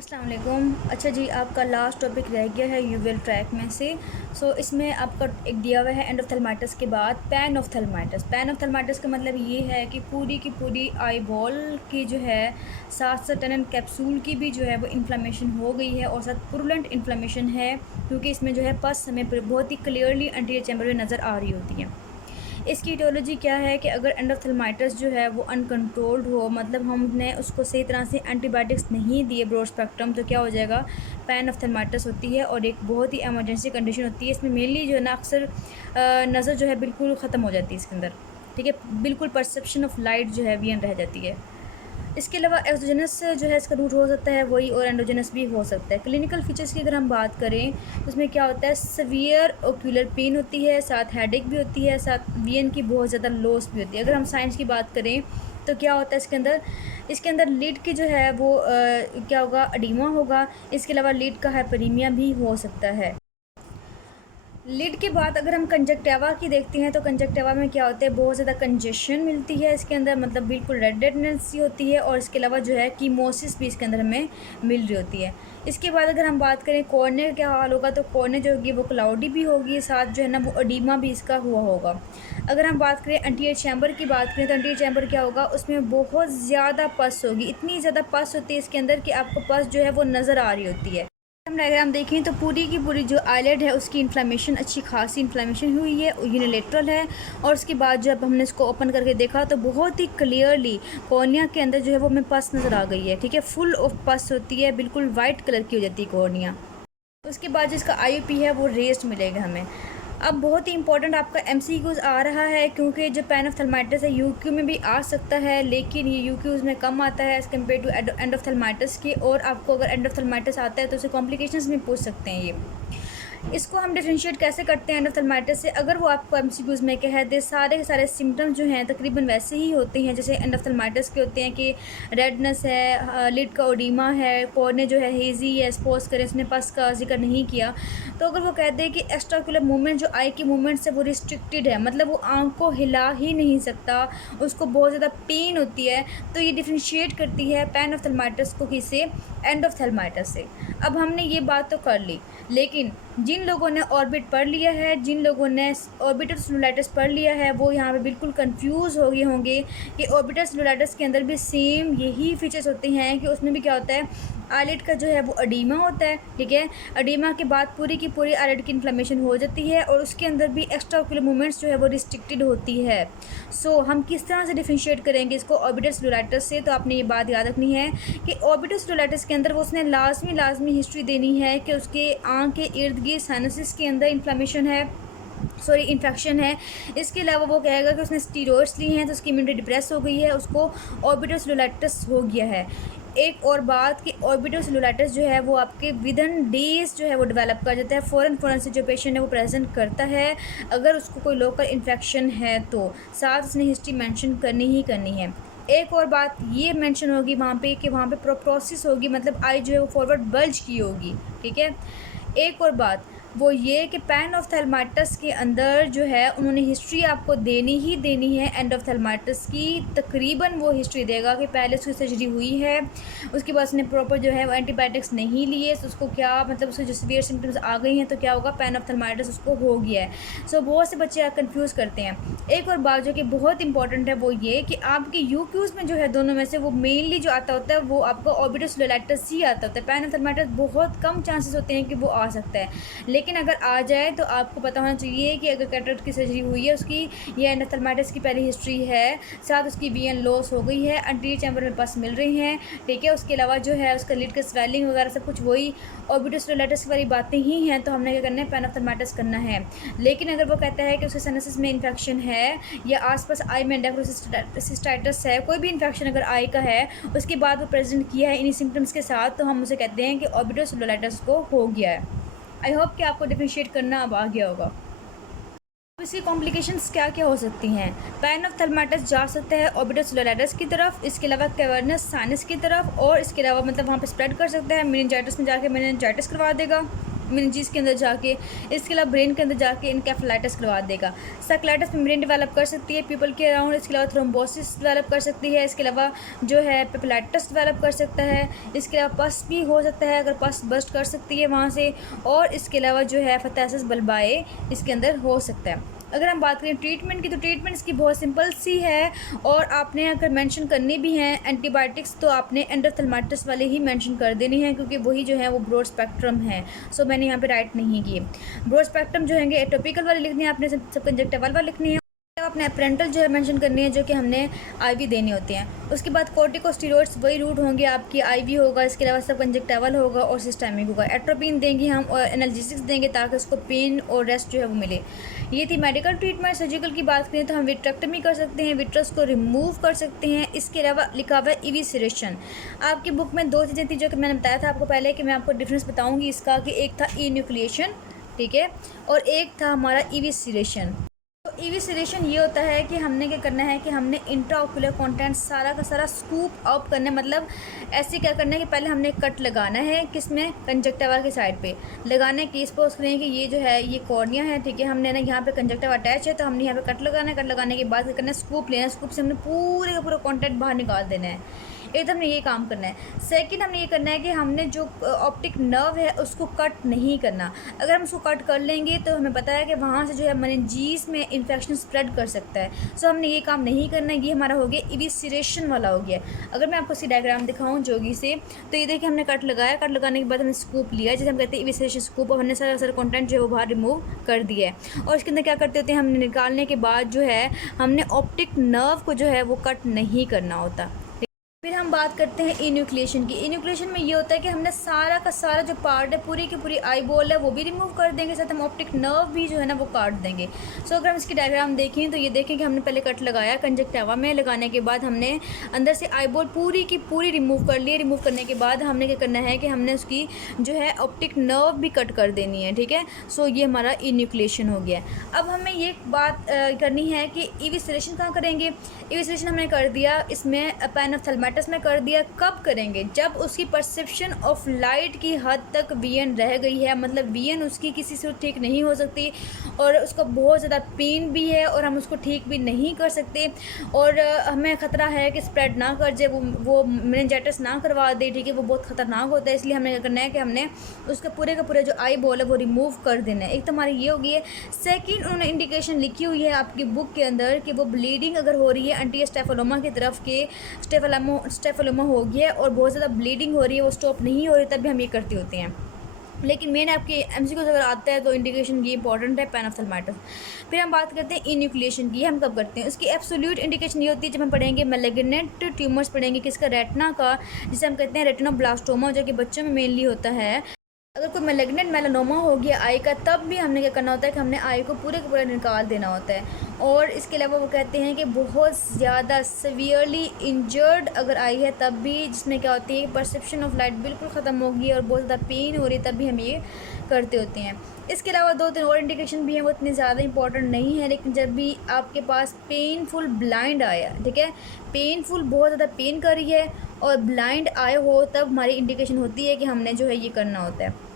अस्सलाम वालेकुम। अच्छा जी, आपका लास्ट टॉपिक रह गया है यूवेल ट्रैक में से। इसमें आपका एक दिया हुआ है एंडोथेल्माइटिस के बाद पैन ऑफ्थेल्माइटिस। पैन ऑफ्थेल्माइटिस का मतलब ये है कि पूरी की पूरी आई बॉल की जो है साथ साथ टनन कैप्सूल की भी जो है वो इन्फ्लामेशन हो गई है और साथ पुरुलेंट इन्फ्लामेशन है, क्योंकि इसमें जो है पस हमें बहुत ही क्लियरली एंटीरियर चैम्बर में नज़र आ रही होती है। इसकी इटियोलॉजी क्या है कि अगर एंडोथेल्माइटिस जो है वो अनकंट्रोल्ड हो, मतलब हमने उसको सही तरह से एंटीबायोटिक्स नहीं दिए ब्रॉड स्पेक्ट्रम, तो क्या हो जाएगा, पैन ऑफ्थेल्माइटिस होती है और एक बहुत ही एमरजेंसी कंडीशन होती है। इसमें मेनली जो है ना अक्सर नज़र जो है बिल्कुल ख़त्म हो जाती है इसके अंदर, ठीक है, बिल्कुल परसेप्शन ऑफ लाइट जो है वीएन रह जाती है। इसके अलावा एक्सोजेनस जो है इसका रूट हो सकता है वही, और एंडोजेनस भी हो सकता है। क्लिनिकल फीचर्स की अगर हम बात करें तो इसमें क्या होता है, सवियर ओक्यूलर पेन होती है, साथ हेडेक भी होती है, साथ वीएन की बहुत ज़्यादा लॉस भी होती है। अगर हम साइंस की बात करें तो क्या होता है इसके अंदर लीड की जो है वो क्या होगा, अडीमा होगा। इसके अलावा लीड का हाइपरीमिया भी हो सकता है। लिड के बाद अगर हम कंजक्टिवा की देखते हैं तो कंजक्टिवा में क्या होता है, बहुत ज़्यादा कंजेशन मिलती है इसके अंदर, मतलब बिल्कुल रेडनेस होती है, और इसके अलावा जो है कीमोसिस भी इसके अंदर हमें मिल रही होती है। इसके बाद अगर हम बात करें कॉर्निया का क्या हाल होगा, तो कॉर्निया जो होगी वो क्लाउडी भी होगी, साथ जो है ना वो अडीमा भी इसका हुआ होगा। अगर हम बात करें एंटीरियर चैम्बर की बात करें तो एंटीरियर चैम्बर क्या होगा, उसमें बहुत ज़्यादा पस होगी, इतनी ज़्यादा पस होती है इसके अंदर कि आपको पस जो है वो नज़र आ रही होती है। हम डायग्राम देखें तो पूरी की पूरी जो आईलेड है उसकी इन्फ्लामेशन, अच्छी खासी इन्फ्लामेशन हुई है, यूनिलेटरल है। और उसके बाद जब हमने इसको ओपन करके देखा तो बहुत ही क्लियरली कॉर्निया के अंदर जो है वो हमें पस नज़र आ गई है, ठीक है, फुल ऑफ पस होती है, बिल्कुल वाइट कलर की हो जाती है कॉर्निया। उसके बाद जिसका आईयूपी है वो रेस्ड मिलेगा हमें। अब बहुत ही इंपॉर्टेंट आपका एमसीक्यूज आ रहा है, क्योंकि जो पैन ऑफ्थेल्माइटिस है यूक्यू में भी आ सकता है, लेकिन ये यूक्यूज में कम आता है एज़ कम्पेयर टू एंडोथेल्माइटिस के। और आपको अगर एंडोथेल्माइटिस आता है तो उसे कॉम्प्लिकेशंस में पूछ सकते हैं ये। इसको हम डिफ्रेंशिएट कैसे करते हैं एंडोथेल्माइटिस से, अगर वो आपको एमसीक्यूज में कह दे सारे के सारे सिम्टम्स जो हैं तकरीबन वैसे ही होते हैं जैसे एंडोथेल्माइटिस के होते हैं, कि रेडनेस है, लिड का ओडीमा है, कॉर्निया जो है हेजी है, सपोज करें उसने पस का जिक्र नहीं किया, तो अगर वो कहते हैं कि एक्स्ट्राक्युलर मूवमेंट जो आई की मूवमेंट्स है वो रिस्ट्रिक्टेड है, मतलब वो आँख को हिला ही नहीं सकता, उसको बहुत ज़्यादा पेन होती है, तो ये डिफ्रेंशिएट करती है पैन ऑफ्थेल्माइटिस को किससे, एंडोथेल्माइटिस से। अब हमने ये बात तो कर ली, लेकिन जिन लोगों ने ऑर्बिट पढ़ लिया है, जिन लोगों ने ऑर्बिटल सेलुलाइटिस पढ़ लिया है, वो यहाँ पे बिल्कुल कंफ्यूज हो गए होंगे कि ऑर्बिटल सेलुलाइटिस के अंदर भी सेम यही फीचर्स होते हैं, कि उसमें भी क्या होता है, आईलिड का जो है वो अडीमा होता है, ठीक है, अडीमा के बाद पूरी की पूरी आईलिड की इन्फ्लेमेशन हो जाती है, और उसके अंदर भी एक्स्ट्रा ओक्यूलर मूवमेंट्स जो है वो रिस्ट्रिक्टेड होती है। हम किस तरह से डिफ्रेंशिएट करेंगे इसको ऑर्बिटल सेलुलाइटिस से, तो आपने ये बात याद रखनी है कि ऑर्बिटल सेलुलाइटिस के अंदर वो उसने लाजमी हिस्ट्री देनी है कि उसके आँख के इर्द गिर्द साइनसिस के अंदर इन्फ्लेमेशन है, सॉरी इन्फेक्शन है। इसके अलावा वो कहेगा कि उसने स्टीरॉइड्स लिए हैं तो उसकी इम्यूनिटी डिप्रेस हो गई है, उसको ऑर्बिटल सेलुलाइटिस हो गया है। एक और बात कि ऑर्बिटल सेलुलाइटिस जो है वो आपके विदिन डेज जो है वो डेवलप कर जाता है, फ़ौरन से जो पेशेंट है वो प्रेजेंट करता है, अगर उसको कोई लोकल इन्फेक्शन है तो साथ उसने हिस्ट्री मेंशन करनी ही करनी है। एक और बात ये मेंशन होगी वहाँ पे कि वहाँ पे प्रोप्रोसिस होगी, मतलब आई जो है वो फॉरवर्ड बल्ज की होगी, ठीक है। एक और बात वो ये कि पैन ऑफ्थेल्माइटिस के अंदर जो है उन्होंने हिस्ट्री आपको देनी ही देनी है एंड ऑफ्थेल्माइटिस की, तकरीबन वो हिस्ट्री देगा कि पहले उसकी सर्जरी हुई है, उसके बाद उसने प्रॉपर जो है वो एंटीबायोटिक्स नहीं लिए, तो उसको क्या मतलब उसको जो सीवियर सिम्टम्स आ गई हैं तो क्या होगा, पैन ऑफ्थेल्माइटिस उसको हो गया है। बहुत से बच्चे कन्फ्यूज़ करते हैं। एक और बात जो कि बहुत इंपॉर्टेंट है वो ये कि आपके यूक्यूज़ में जो है दोनों में से वो मेनली जो आता होता है वो आपका ऑर्बिटल सेलुलाइटिस ही आता होता है। पैन ऑफ्थेल्माइटिस बहुत कम चांसेस होते हैं कि वो आ सकता है, लेकिन अगर आ जाए तो आपको पता होना चाहिए कि अगर कैटरेक्ट की सर्जरी हुई है उसकी, ये एंडोथेल्माइटिस की पहली हिस्ट्री है, साथ उसकी वीएन लॉस हो गई है, एंटीरियर चैम्बर में पस मिल रही हैं, ठीक है, उसके अलावा जो है उसका लिड का स्वेलिंग वगैरह सब कुछ वही ऑर्बिटल सेलुलाइटिस वाली बातें ही हैं, तो हमने क्या करना है, पैन ऑफ्थेल्माइटिस करना है। लेकिन अगर वो कहता है कि उसके साइनसिस में इन्फेक्शन है या आसपास आई में एंडोसिस्टाइटिस है, कोई भी इन्फेक्शन अगर आई का है, उसके बाद वो प्रेजेंट किया है इन्हीं सिम्टम्स के साथ, तो हम उसे कहते हैं कि ऑर्बिटल सेलुलाइटिस को हो गया है। आई होप कि आपको डिफ्रेंशिएट करना अब आ गया होगा। अब इसकी कॉम्प्लिकेशंस क्या क्या हो सकती हैं, पैन ऑफ्थेल्माइटिस जा सकता है ऑर्बिटल सेलुलाइटिस की तरफ, इसके अलावा कैवर्नस साइनस की तरफ, और इसके अलावा मतलब वहाँ पे स्प्रेड कर सकता है, मेनिंजाइटिस में जाके मेनिंजाइटिस करवा देगा। मेनिंजेस के अंदर जाके, इसके अलावा ब्रेन के अंदर जाके इनकेफेलाइटिस करवा देगा। साइक्लाइटिस मेम्ब्रेन डेवलप कर सकती है पीपल के अराउंड, इसके अलावा थ्रोम्बोसिस डेवलप कर सकती है, इसके अलावा जो है पेपिलाइटिस डेवलप कर सकता है, इसके अलावा पस भी हो सकता है, अगर पस बस्ट कर सकती है वहाँ से, और इसके अलावा जो है फतासिस बल्बाए इसके अंदर हो सकता है। अगर हम बात करें ट्रीटमेंट की, तो ट्रीटमेंट इसकी बहुत सिंपल सी है, और आपने अगर मेंशन करनी भी हैं एंटीबायोटिक्स तो आपने एंडोथेल्माइटिस वाले ही मेंशन कर देनी है, क्योंकि वही जो है वो ब्रॉड स्पेक्ट्रम है। सो मैंने यहाँ पे राइट नहीं किए। ब्रॉड स्पेक्ट्रम जो है एटोपिकल वाली लिखनी है आपने, सब कंजक्टिवल वाली लिखनी है, आपने पेरेंटल जो है मेंशन करनी है, जो कि हमने आईवी देने होते हैं। उसके बाद कॉर्टिकोस्टेरॉइड्स वही रूट होंगे आपकी, आईवी होगा, इसके अलावा सब कंजक्टिवल होगा और सिस्टेमिक होगा। एट्रोपिन देंगे हम और एनाल्जेसिक्स देंगे ताकि उसको पेन और रेस्ट जो है वो मिले। ये थी मेडिकल ट्रीटमेंट। सर्जिकल की बात करें तो हम विट्रेक्टमी कर सकते हैं, विट्रस को रिमूव कर सकते हैं। इसके अलावा लिखा हुआ है इविसेरेशन। आपकी बुक में 2 चीज़ें थी जो कि मैंने बताया था आपको पहले, कि मैं आपको डिफरेंस बताऊँगी इसका, कि एक था इन्यूक्लिएशन, ठीक है, और एक था हमारा इविसेरेशन। तो इविसेरेशन ये होता है कि हमने क्या करना है कि हमने इंट्राओक्यूलर कंटेंट सारा का सारा स्कूप अप करना है। मतलब ऐसे क्या करना है कि पहले हमने कट लगाना है, किसमें, कंजक्टिवा के साइड पे लगाना है। कि सपोज करें कि ये जो है ये कॉर्निया है, ठीक है, हमने ना यहाँ पे कंजक्टिवा अटैच है तो हमने यहाँ पे कट लगाना है। कट लगाने के बाद क्या करना है, स्कूप लेना है, स्कूप से हमने पूरे का पूरा कॉन्टेंट बाहर निकाल देना है। एक तो हमने ये काम करना है। सेकंड हमने ये करना है कि हमने जो ऑप्टिक नर्व है उसको कट नहीं करना। अगर हम उसको कट कर लेंगे तो हमें पता है कि वहाँ से जो है मेनिंजेस में इन्फेक्शन स्प्रेड कर सकता है। सो हमने ये काम नहीं करना है। ये हमारा हो गया इविसेरेशन वाला हो गया। अगर मैं आपको इसकी डायग्राम दिखाऊँ जोगी से, तो ये देखिए हमने कट लगाया, कट लगाने के बाद हमने स्कूप लिया, जैसे हम कहते हैं इविसेरेशन स्कूप, और हमने सारा सारा कॉन्टेंट जो है वो बाहर रिमूव कर दिया है। और इसके अंदर क्या करते होते हैं, हमने निकालने के बाद जो है हमने ऑप्टिक नर्व को जो है वो कट नहीं करना होता। फिर हम बात करते हैं इन्यूक्लिएशन की। इन्यूक्लिएशन में ये होता है कि हमने सारा का सारा जो पार्ट है, पूरी की पूरी आई बॉल है वो भी रिमूव कर देंगे, साथ हम ऑप्टिक नर्व भी जो है ना वो काट देंगे। सो अगर हम इसकी डायग्राम देखें तो ये देखें कि हमने पहले कट लगाया कंजक्टिवा में, लगाने के बाद हमने अंदर से आई बॉल पूरी की पूरी रिमूव कर ली। रिमूव करने के बाद हमने क्या करना है कि हमने उसकी जो है ऑप्टिक नर्व भी कट कर देनी है, ठीक है। सो ये हमारा इन्यूक्लिएशन हो गया। अब हमें ये बात करनी है कि इविसेरेशन कहाँ करेंगे। इविसेरेशन हमने कर दिया इसमें पैन ऑफ थैलेमाइटिस में कर दिया। कब करेंगे, जब उसकी परसेप्शन ऑफ लाइट की हद तक वीएन रह गई है, मतलब वीएन उसकी किसी से ठीक नहीं हो सकती और उसको बहुत ज़्यादा पेन भी है और हम उसको ठीक भी नहीं कर सकते, और हमें ख़तरा है कि स्प्रेड ना कर जाए, वो मेनिंजाइटिस ना करवा दे, ठीक है, वो बहुत ख़तरनाक होता है। इसलिए हमने क्या करना है कि हमने उसका पूरे का पूरे जो आई बॉल है वो रिमूव कर देना है। एक तो हमारी ये होगी है। सेकेंड, उन्होंने इंडिकेशन लिखी हुई है आपकी बुक के अंदर कि वो ब्लीडिंग अगर हो रही है एंटी स्टेफोलोमा की तरफ के स्टेफोलोमा हो गया है और बहुत ज़्यादा ब्लीडिंग हो रही है, वो स्टॉप नहीं हो रही, तब भी हम ये करते होते हैं। लेकिन मेन आपके एमसीक्यूज़ अगर आता है तो इंडिकेशन ये इंपॉर्टेंट है, पैन ऑफ थैलेमाइटिस। फिर हम बात करते हैं इन्यूक्लिएशन की। हम कब करते हैं, उसकी एब्सोल्यूट इंडिकेशन ये होती है जब हम पढ़ेंगे मैलिग्नेंट ट्यूमर्स पढ़ेंगे, किसका, रेटिना का, जिसे हम कहते हैं रेटिनोब्लास्टोमा, जो कि बच्चों में मेनली होता है। अगर कोई मैलिग्नेंट मेलानोमा हो गया आई का, तब भी हमने क्या करना होता है कि हमने आई को पूरे का पूरा निकाल देना होता है। और इसके अलावा वो कहते हैं कि बहुत ज़्यादा सीवियरली इंजर्ड अगर आई है तब भी, जिसमें क्या होती है परसेप्शन ऑफ लाइट बिल्कुल ख़त्म होगी और बहुत ज़्यादा पेन हो रही है, तब भी हम ये करते होते हैं। इसके अलावा 2-3 और इंडिकेशन भी हैं, वो इतनी ज़्यादा इंपॉर्टेंट नहीं है, लेकिन जब भी आपके पास पेनफुल ब्लाइंड आया, ठीक है, पेनफुल बहुत ज़्यादा पेन कर रही है और ब्लाइंड आए हो, तब हमारी इंडिकेशन होती है कि हमने जो है ये करना होता है।